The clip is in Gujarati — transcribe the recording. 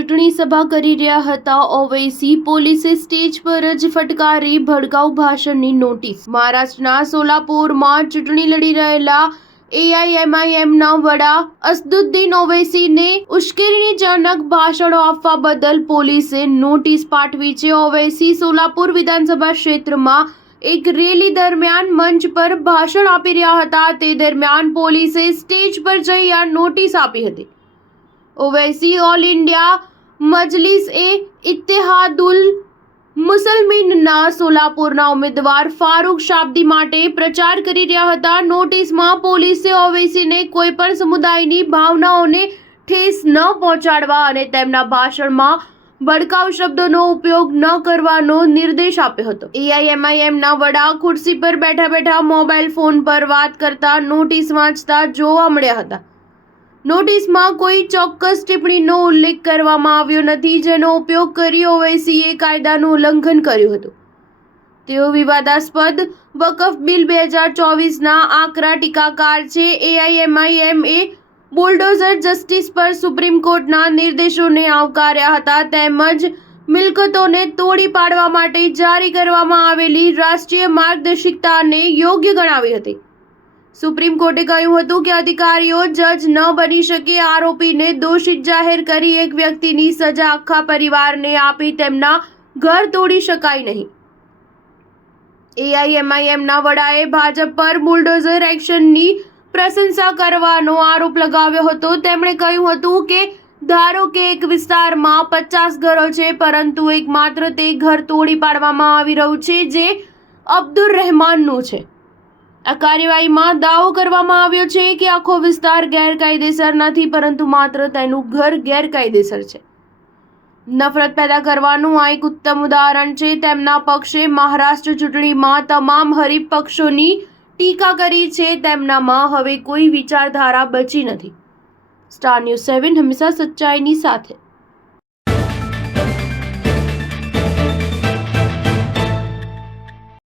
ચૂંટણી સભા કરી રહ્યા હતા ઓવૈસી પોલીસે સ્ટેજ પર જ ફટકારી ભડકાઉ ભાષણની નોટિસ। મહારાષ્ટ્રના સોલાપુરમાં ચૂંટણી લડી રહેલા એઆઈએમઆઈએમના વડા અસદુદ્દીન ઓવૈસીને ઉશ્કેરણીજનક ભાષણો આપવા બદલ પોલીસે નોટિસ પાઠવી છે। ઓવૈસી સોલાપુર વિધાનસભા ક્ષેત્રમાં એક રેલી દરમિયાન મંચ પર ભાષણ આપી રહ્યા હતા। તે દરમિયાન પોલીસે સ્ટેજ પર જઈ આ નોટિસ આપી હતી। ઓવૈસી ઓલ ઇન્ડિયા મજલિસ-એ-ઇત્તેહાદુલ મુસલમીનના સોલાપુરના ઉમેદવાર ફારૂક શાબદી માટે પ્રચાર કરી રહ્યા હતા। નોટિસમાં પોલીસે ઓવૈસીને કોઈપણ સમુદાયની ભાવનાઓને ઠેસ ન પહોંચાડવા અને તેમના ભાષણમાં ભડકાઉ શબ્દોનો ઉપયોગ ન કરવાનો નિર્દેશ આપ્યો હતો। એઆઈએમઆઈએમના વડા ખુરશી પર બેઠા બેઠા મોબાઈલ ફોન પર વાત કરતા નોટિસ વાંચતા જોવા મળ્યા હતા। નોટિસમાં કોઈ ચોક્કસ ટિપ્પણીનો ઉલ્લેખ કરવામાં આવ્યો નથી, જેનો ઉપયોગ કરી ઓવૈસીએ કાયદાનું ઉલ્લંઘન કર્યું હતું। તેઓ વિવાદાસ્પદ વકફ બિલ 2024ના આકરા ટીકાકાર છે। એઆઈએમઆઈએમ એ બુલડોઝર જસ્ટિસ પર સુપ્રીમ કોર્ટના નિર્દેશોને આવકાર્યા હતા તેમજ મિલકતોને તોડી પાડવા માટે જારી કરવામાં આવેલી રાષ્ટ્રીય માર્ગદર્શિકાને યોગ્ય ગણાવી હતી। સુપ્રીમ કોર્ટે કહ્યું હતું કે અધિકારીઓ જજ ન બની શકે। આરોપીને દોષિત જાહેર કરી એક વ્યક્તિની સજા આખા પરિવારને આપી તેમના ઘર તોડી શકાય નહીં। એઆઈએમઆઈએમના વડાએ ભાજપ પર બુલડોઝર એક્શનની પ્રશંસા કરવાનો આરોપ લગાવ્યો હતો। તેમણે કહ્યું હતું કે ધારો કે એક વિસ્તારમાં 50 ઘરો છે, પરંતુ એકમાત્ર તે ઘર તોડી પાડવામાં આવી રહ્યું છે જે અબ્દુર રહેમાનનું છે। આ કાર્યવાહીમાં દાવો કરવામાં આવ્યો છે કે આખો વિસ્તાર ગેરકાયદેસર નથી, પરંતુ માત્ર તેનું ઘર ગેરકાયદેસર છે। નફરત પેદા કરવાનું આ એક ઉત્તમ ઉદાહરણ છે। તેમના પક્ષે મહારાષ્ટ્ર ચૂંટણીમાં તમામ હરીફ પક્ષોની ટીકા કરી છે। તેમનામાં હવે કોઈ વિચારધારા બચી નથી। સ્ટાર ન્યૂઝ 7 હંમેશા સચ્ચાઈની સાથે।